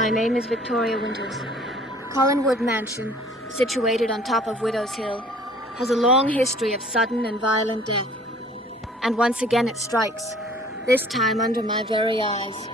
My name is Victoria Winters. Collinwood Mansion, situated on top of Widow's Hill, has a long history of sudden and violent death. And once again it strikes, this time under my very eyes.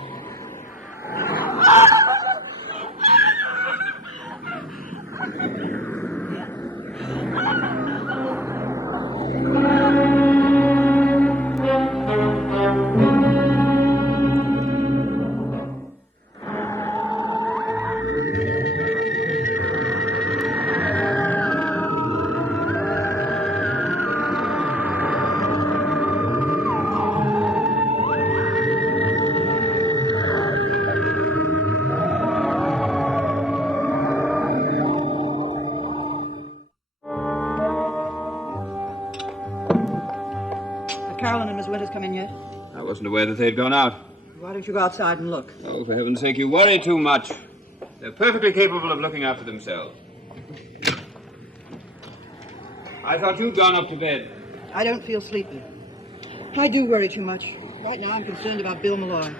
Carolyn and Miss Winters come in yet? I wasn't aware that they'd gone out. Why don't you go outside and look? Oh, for heaven's sake, you worry too much. They're perfectly capable of looking after themselves. I thought you'd gone up to bed. I don't feel sleepy. I do worry too much. Right now I'm concerned about Bill Malloy.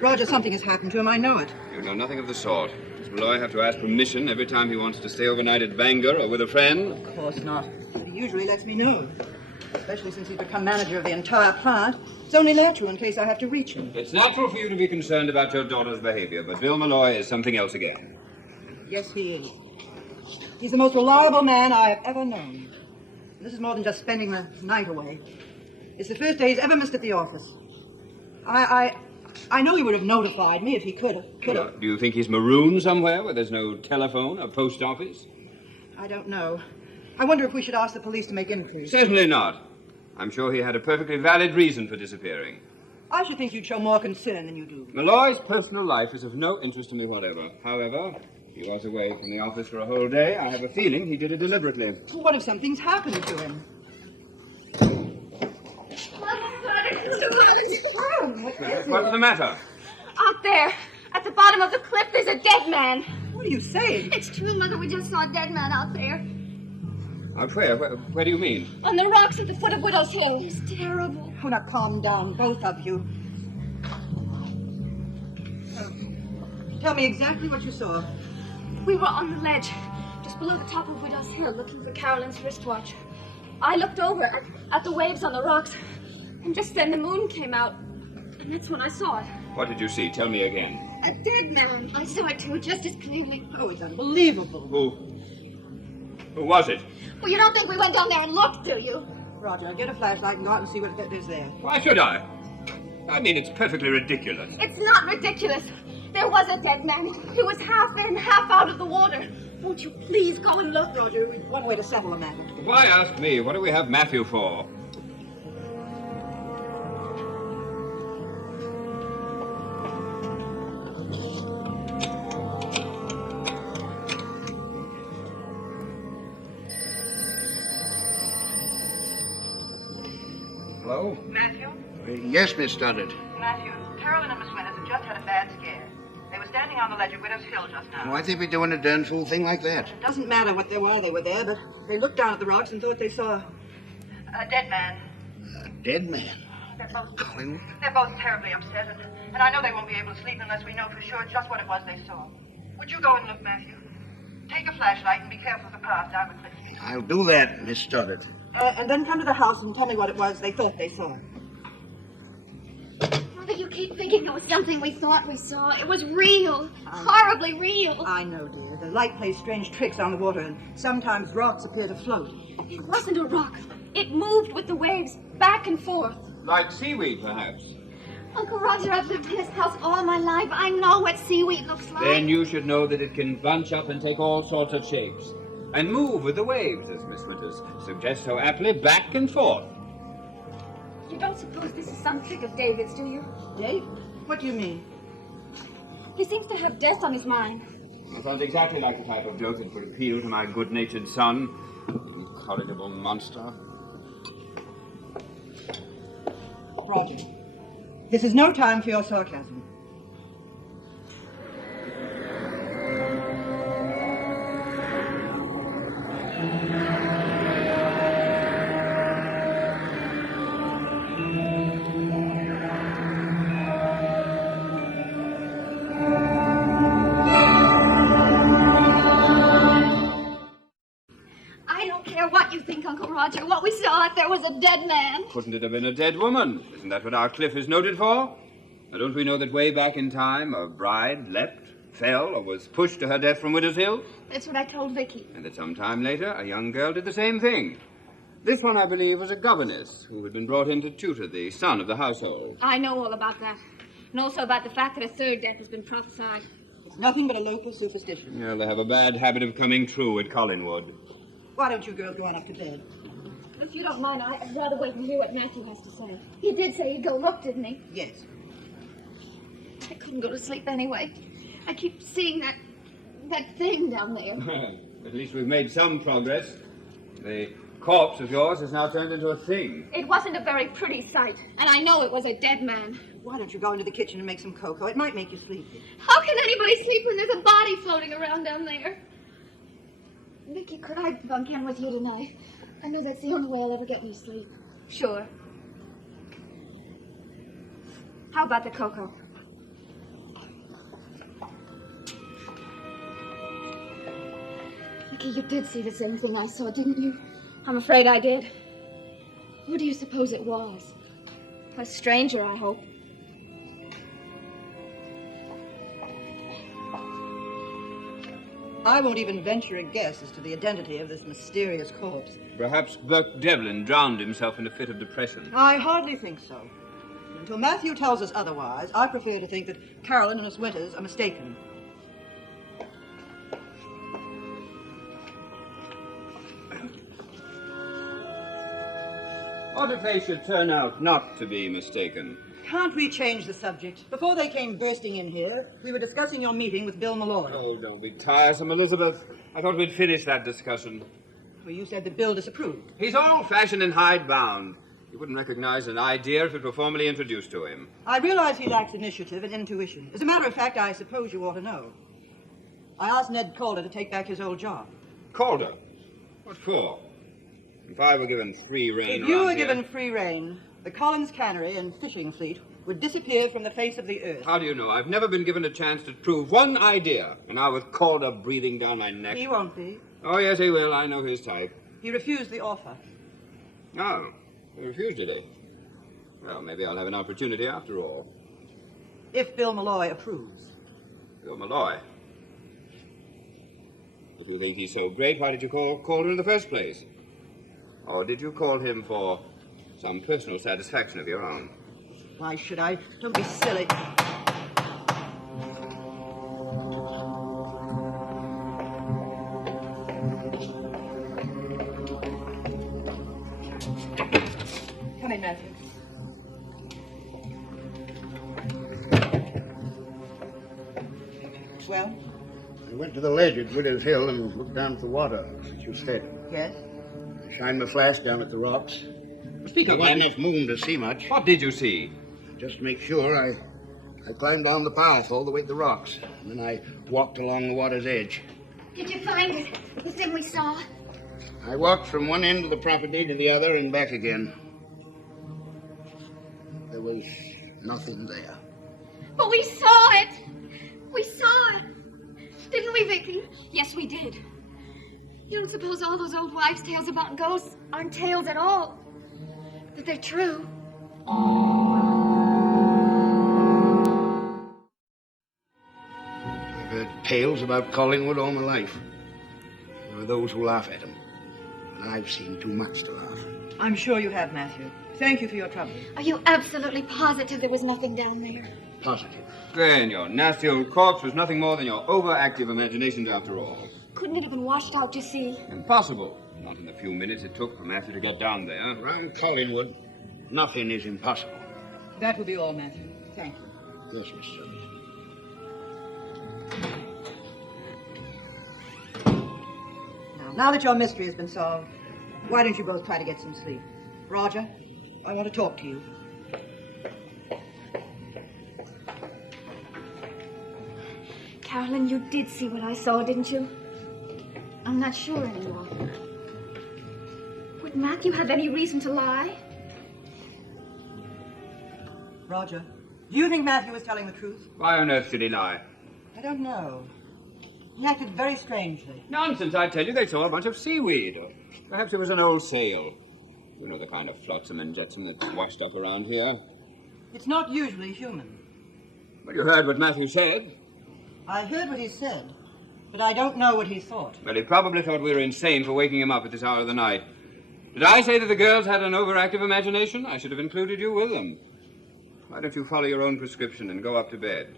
Roger, something has happened to him. I know it. You know nothing of the sort. Does Malloy have to ask permission every time he wants to stay overnight at Bangor or with a friend? Of course not. But he usually lets me know. Especially since he's become manager of the entire plant. It's only natural in case I have to reach him. It's natural for you to be concerned about your daughter's behavior, but Bill Malloy is something else again. Yes, he is. He's the most reliable man I have ever known. And this is more than just spending the night away. It's the first day he's ever missed at the office. I know he would have notified me if he could have. Do you think he's marooned somewhere where there's no telephone or post office? I don't know. I wonder if we should ask the police to make inquiries. Certainly not. I'm sure he had a perfectly valid reason for disappearing. I should think you'd show more concern than you do. Malloy's personal life is of no interest to me whatever. However, he was away from the office for a whole day. I have a feeling he did it deliberately. Well, what if something's happened to him? What's the matter? Out there, at the bottom of the cliff, there's a dead man. What are you saying? It's true, Mother. We just saw a dead man out there. Out where? Where do you mean? On the rocks at the foot of Widow's Hill. It's terrible. Oh, now calm down, both of you. Tell me exactly what you saw. We were on the ledge, just below the top of Widow's Hill, looking for Carolyn's wristwatch. I looked over at the waves on the rocks, and just then the moon came out, and that's when I saw it. What did you see? Tell me again. A dead man. I saw it too, just as clearly. Oh, it's unbelievable. Who was it? Well, you don't think we went down there and looked, do you? Roger, get a flashlight and go out and see what is there. Why should I? I mean, it's perfectly ridiculous. It's not ridiculous. There was a dead man. He was half in, half out of the water. Won't you please go and look? Roger, we've one way to settle the matter. Why ask me? What do we have Matthew for? Hello? Matthew? Yes, Miss Stoddard. Matthew, Carolyn and Miss Winters have just had a bad scare. They were standing on the ledge of Widow's Hill just now. Why'd they be doing a darn fool thing like that? It doesn't matter what they were there, but they looked down at the rocks and thought they saw... A dead man. A dead man? They're both terribly upset, and I know they won't be able to sleep unless we know for sure just what it was they saw. Would you go and look, Matthew? Take a flashlight and be careful of the path down the cliff. I'll do that, Miss Stoddard. and then come to the house and tell me what it was they thought they saw. Mother, you keep thinking it was something we thought we saw. It was real. Horribly real. I know, dear. The light plays strange tricks on the water, and sometimes rocks appear to float. It wasn't a rock. It moved with the waves, back and forth. Like seaweed, perhaps. Uncle Roger, I've lived in this house all my life. I know what seaweed looks like. Then you should know that it can bunch up and take all sorts of shapes. And move with the waves, as Miss Winters suggests so aptly, back and forth. You don't suppose this is some trick of David's, do you? Dave? What do you mean? He seems to have death on his mind. That sounds exactly like the type of joke that would appeal to my good-natured son. Incorrigible monster. Roger, this is no time for your sarcasm. Roger. What we saw out there was a dead man. Couldn't it have been a dead woman? Isn't that what our cliff is noted for? Now, don't we know that way back in time a bride leapt, fell, or was pushed to her death from Widow's Hill? That's what I told Vicky. And that some time later, a young girl did the same thing. This one, I believe, was a governess who had been brought in to tutor the son of the household. I know all about that. And also about the fact that a third death has been prophesied. It's nothing but a local superstition. Yeah, they have a bad habit of coming true at Collinwood. Why don't you girls go on up to bed? If you don't mind, I'd rather wait and hear what Matthew has to say. He did say he'd go look, didn't he? Yes. I couldn't go to sleep anyway. I keep seeing that thing down there. At least we've made some progress. The corpse of yours has now turned into a thing. It wasn't a very pretty sight, and I know it was a dead man. Why don't you go into the kitchen and make some cocoa? It might make you sleepy. How can anybody sleep when there's a body floating around down there? Vicky, could I bunk in with you tonight? I know that's the only way I'll ever get any sleep. Sure. How about the cocoa? Vicky, you did see the same thing I saw, didn't you? I'm afraid I did. Who do you suppose it was? A stranger, I hope. I won't even venture a guess as to the identity of this mysterious corpse. Perhaps Burke Devlin drowned himself in a fit of depression. I hardly think so. Until Matthew tells us otherwise, I prefer to think that Carolyn and Miss Winters are mistaken. What if they should turn out not to be mistaken? Can't we change the subject? Before they came bursting in here, we were discussing your meeting with Bill Malloy. Oh, don't be tiresome, Elizabeth. I thought we'd finish that discussion. Well, you said that Bill disapproved. He's old-fashioned and hidebound. He wouldn't recognize an idea if it were formally introduced to him. I realize he lacks initiative and intuition. As a matter of fact, I suppose you ought to know. I asked Ned Calder to take back his old job. Calder? What for? If I were given free rein If you around were here- given free rein, the Collins Cannery and fishing fleet would disappear from the face of the earth. How do you know? I've never been given a chance to prove one idea, and now with Calder breathing down my neck. He won't be. Oh, yes, he will. I know his type. He refused the offer. Oh, he refused, did he? Well, maybe I'll have an opportunity after all. If Bill Malloy approves. Bill Malloy. If you think he's so great, why did you call Calder in the first place? Or did you call him for some personal satisfaction of your own? Why should I? Don't be silly. Come in, Matthew. Well, I went to the ledge at Widow's Hill and looked down at the water, as you said. yes? I shined my flash down at the rocks. Speak There up, wasn't man. enough moon to see much. What did you see? Just to make sure, I climbed down the path all the way to the rocks. And then I walked along the water's edge. Did you find it? The thing we saw? I walked from one end of the property to the other and back again. There was nothing there. But we saw it! We saw it! Didn't we, Vicky? Yes, we did. You don't suppose all those old wives' tales about ghosts aren't tales at all? That they're true? I've heard tales about Collingwood all my life. There are those who laugh at them. But I've seen too much to laugh. I'm sure you have, Matthew. Thank you for your trouble. Are you absolutely positive there was nothing down there? Positive. Then your nasty old corpse was nothing more than your overactive imagination after all. Couldn't it have been washed out, you see? Impossible. Not in the few minutes it took for Matthew to get down there. Around Collingwood, nothing is impossible. That will be all, Matthew. Thank you. Yes, Miss Jones. Now that your mystery has been solved, why don't you both try to get some sleep? Roger, I want to talk to you. Carolyn, you did see what I saw, didn't you? I'm not sure anymore. Would Matthew have any reason to lie? Roger, do you think Matthew was telling the truth? Why on earth did he lie? I don't know. He acted very strangely. Nonsense, I tell you, they saw a bunch of seaweed. Or perhaps it was an old sail. You know the kind of flotsam and jetsam that's washed up around here. It's not usually human. Well, you heard what Matthew said. I heard what he said, but I don't know what he thought. Well, he probably thought we were insane for waking him up at this hour of the night. Did I say that the girls had an overactive imagination? I should have included you with them. Why don't you follow your own prescription and go up to bed?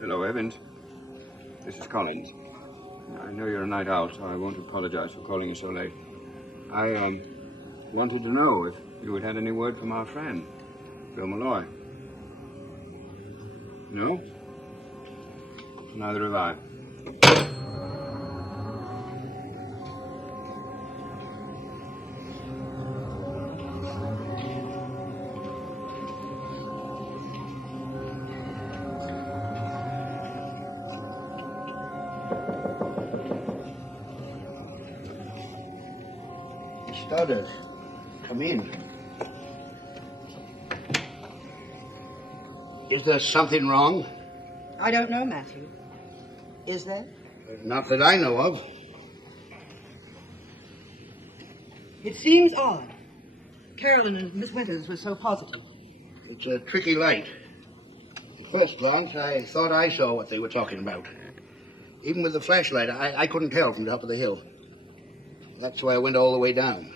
Hello, Evans. This is Collins. I know you're a night out, so I won't apologize for calling you so late. I wanted to know if you had had any word from our friend, Bill Malloy. No? Neither have I. Starters, come in. Is there something wrong? I don't know, Matthew. Is there? Not that I know of. It seems odd. Carolyn and Miss Winters were so positive. It's a tricky light. At first glance, I thought I saw what they were talking about. Even with the flashlight, I couldn't tell from the top of the hill. That's why I went all the way down.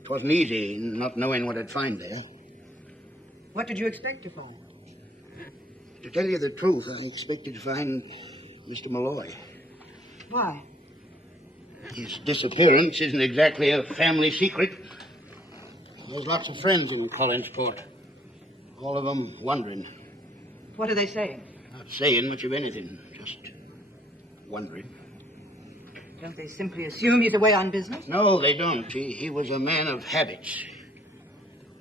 It wasn't easy not knowing what I'd find there. What did you expect to find? To tell you the truth, I expected to find Mr. Malloy. Why? His disappearance isn't exactly a family secret. There's lots of friends in Collinsport. All of them wondering. What are they saying? Not saying much of anything, just wondering. Don't they simply assume he's away on business? No, they don't. He was a man of habits.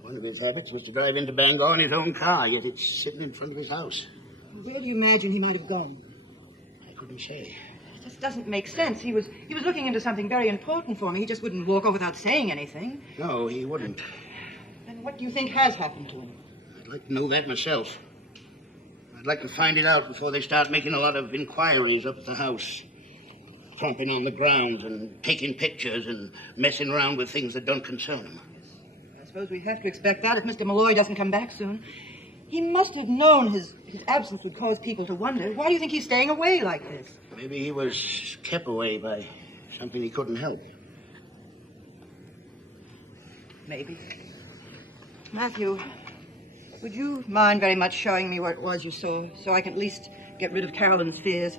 One of his habits was to drive into Bangor in his own car, yet it's sitting in front of his house. Where do you imagine he might have gone? I couldn't say. It just doesn't make sense. He was looking into something very important for me. He just wouldn't walk off without saying anything. No, he wouldn't. Then what do you think has happened to him? I'd like to know that myself. I'd like to find it out before they start making a lot of inquiries up at the house. Tromping on the grounds and taking pictures and messing around with things that don't concern them. I suppose we have to expect that if Mr. Malloy doesn't come back soon. He must have known his absence would cause people to wonder. Why do you think he's staying away like this? Maybe he was kept away by something he couldn't help. Maybe. Matthew, would you mind very much showing me what it was you saw, so I can at least get rid of Carolyn's fears?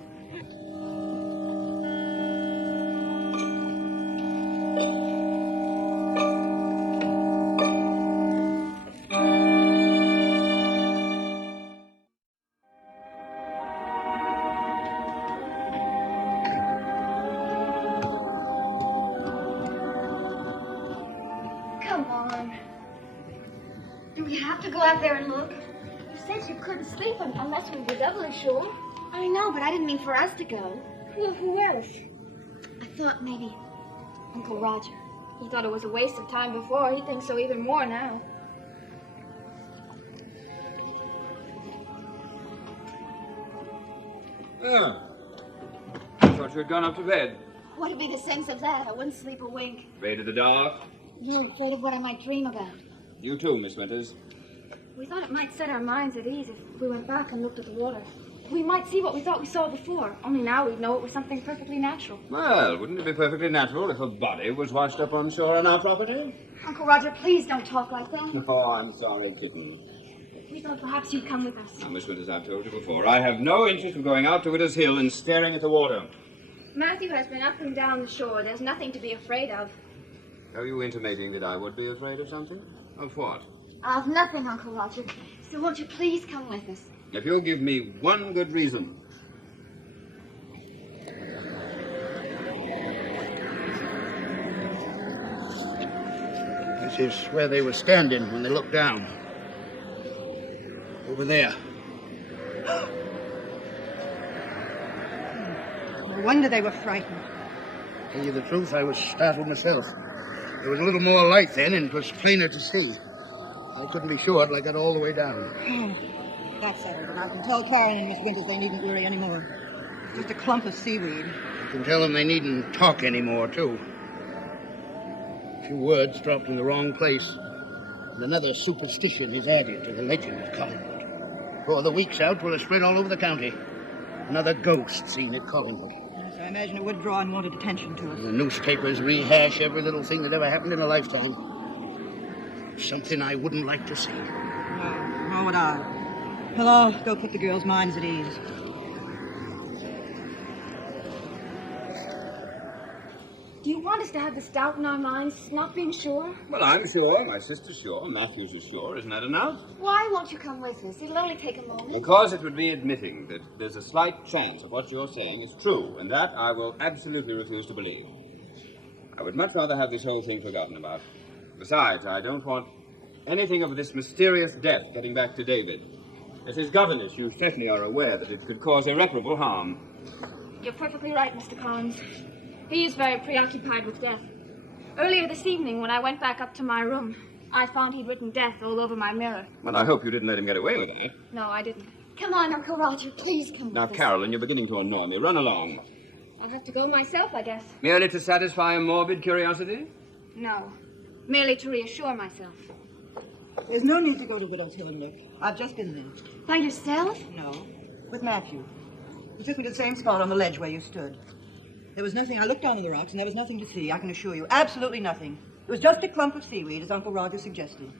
Come on. Do we have to go out there and look? You said you couldn't sleep unless we were doubly sure. I know, but I didn't mean for us to go. Well, who else? I thought maybe Uncle Roger. He thought it was a waste of time before. He thinks so even more now. Yeah. I thought you had gone up to bed. What'd be the sense of that? I wouldn't sleep a wink. Afraid of the dark? You're afraid of what I might dream about. You too, Miss Winters. We thought it might set our minds at ease if we went back and looked at the water. We might see what we thought we saw before, only now we'd know it was something perfectly natural. Well, wouldn't it be perfectly natural if a body was washed up on shore on our property? Uncle Roger, please don't talk like that. Oh, I'm sorry, kitten. We thought perhaps you'd come with us. Now, Miss Winters, I've told you before, I have no interest in going out to Widow's Hill and staring at the water. Matthew has been up and down the shore. There's nothing to be afraid of. Are you intimating that I would be afraid of something? Of what? Of nothing, Uncle Roger. So won't you please come with us? If you'll give me one good reason. is where they were standing when they looked down. Over there. No wonder they were frightened. To tell you the truth, I was startled myself. There was a little more light then, and it was plainer to see. I couldn't be sure till I got all the way down. Oh, that's settled. And I can tell Karen and Miss Winters they needn't worry anymore. It's just a clump of seaweed. I can tell them they needn't talk anymore, too. A few words dropped in the wrong place, and another superstition is added to the legend of Collingwood. Before the week's out, will have spread all over the county. Another ghost seen at Collingwood. Yes, I imagine it would draw unwanted attention to us. The newspapers rehash every little thing that ever happened in a lifetime. Something I wouldn't like to see. No, nor would I. Well, I'll go put the girls' minds at ease. Do you want us to have this doubt in our minds, not being sure? Well, I'm sure. My sister's sure. Matthews is sure. Isn't that enough? Why won't you come with us? It'll only take a moment. Because it would be admitting that there's a slight chance of what you're saying is true, and that I will absolutely refuse to believe. I would much rather have this whole thing forgotten about. Besides, I don't want anything of this mysterious death getting back to David. As his governess, you certainly are aware that it could cause irreparable harm. You're perfectly right, Mr. Collins. He is very preoccupied with death. Earlier this evening, when I went back up to my room, I found he'd written death all over my mirror. Well, I hope you didn't let him get away with that. No, I didn't. Come on, Uncle Roger, please come Now, with us. Carolyn, you're beginning to annoy me. Run along. I'll have to go myself, I guess. Merely to satisfy a morbid curiosity? No, merely to reassure myself. There's no need to go to Widow's Hill and look. I've just been there. By yourself? No, with Matthew. He took me to the same spot on the ledge where you stood. There was nothing. I looked down on the rocks, and there was nothing to see, I can assure you. Absolutely nothing. It was just a clump of seaweed, as Uncle Roger suggested.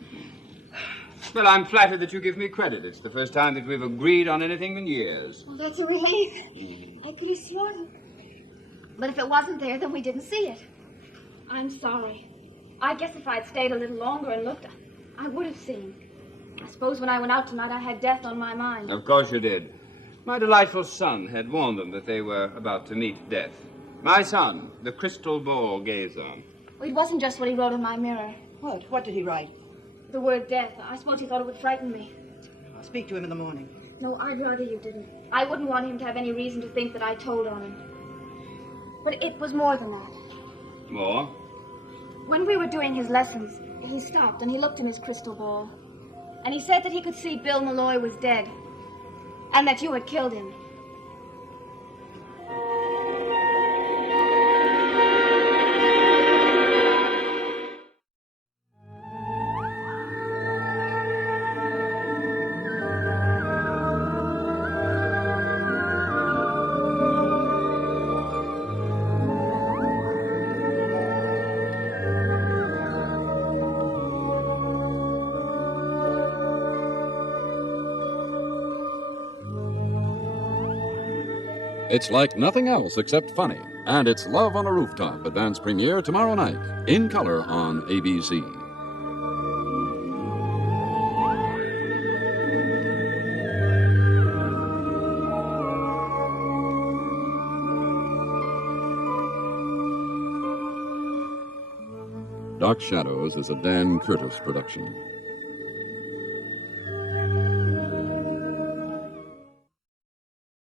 Well, I'm flattered that you give me credit. It's the first time that we've agreed on anything in years. Well, that's a relief. I could have sworn. But if it wasn't there, then we didn't see it. I'm sorry. I guess if I'd stayed a little longer and looked, I would have seen. I suppose when I went out tonight, I had death on my mind. Of course you did. My delightful son had warned them that they were about to meet death. My son, the crystal ball gazer. Well, it wasn't just what he wrote in my mirror. What? What did he write? The word death. I suppose he thought it would frighten me. I'll speak to him in the morning. No, I'd rather you didn't. I wouldn't want him to have any reason to think that I told on him. But it was more than that. More? When we were doing his lessons, he stopped and he looked in his crystal ball. And he said that he could see Bill Malloy was dead. And that you had killed him. It's like nothing else except funny, and it's Love on a Rooftop, advance premiere tomorrow night, in color on ABC. Dark Shadows is a Dan Curtis production.